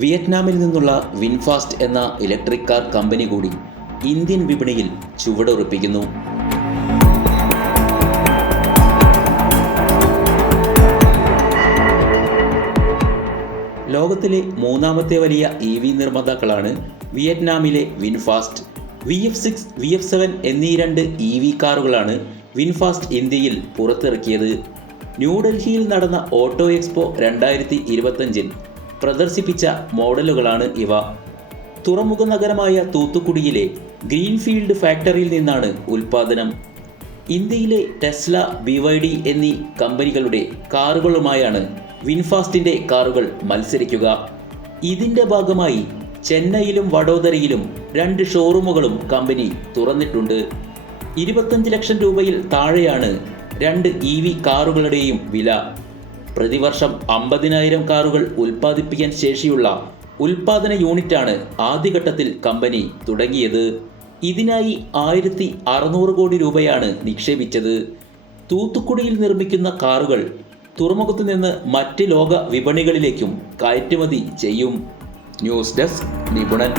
വിയറ്റ്നാമിൽ നിന്നുള്ള വിൻഫാസ്റ്റ് എന്ന electric car company കൂടി ഇന്ത്യൻ വിപണിയിൽ ചുവടുറപ്പിക്കുന്നു. ലോകത്തിലെ മൂന്നാമത്തെ വലിയ EV നിർമ്മാതാക്കളാണ് വിയറ്റ്നാമിലെ വിൻഫാസ്റ്റ്. VF6, VF7 എന്നീ രണ്ട് EV കാറുകളാണ് വിൻഫാസ്റ്റ് ഇന്ത്യയിൽ പുറത്തിറക്കിയത്. ന്യൂഡൽഹിയിൽ നടന്ന ഓട്ടോ എക്സ്പോ 2025 പ്രദർശിപ്പിച്ച മോഡലുകളാണ് ഇവ. തുറമുഖ നഗരമായ തൂത്തുക്കുടിയിലെ ഗ്രീൻഫീൽഡ് ഫാക്ടറിയിൽ നിന്നാണ് ഉൽപ്പാദനം. ഇന്ത്യയിലെ ടെസ്ല, BYD എന്നീ കമ്പനികളുടെ കാറുകളുമായാണ് വിൻഫാസ്റ്റിൻ്റെ കാറുകൾ മത്സരിക്കുക. ഇതിൻ്റെ ഭാഗമായി ചെന്നൈയിലും വഡോദരയിലും 2 ഷോറൂമുകളും കമ്പനി തുറന്നിട്ടുണ്ട്. 25 ലക്ഷം രൂപയിൽ താഴെയാണ് 2 EV കാറുകളുടെയും വില. പ്രതിവർഷം 50,000 കാറുകൾ ഉൽപ്പാദിപ്പിക്കാൻ ശേഷിയുള്ള ഉൽപ്പാദന യൂണിറ്റാണ് ആദ്യഘട്ടത്തിൽ കമ്പനി തുടങ്ങിയത്. ഇതിനായി 1,600 കോടി രൂപയാണ് നിക്ഷേപിച്ചത്. തൂത്തുക്കുടിയിൽ നിർമ്മിക്കുന്ന കാറുകൾ തുറമുഖത്തു നിന്ന് മറ്റ് ലോക വിപണികളിലേക്കും കയറ്റുമതി ചെയ്യും. News desk നിപുണൻ.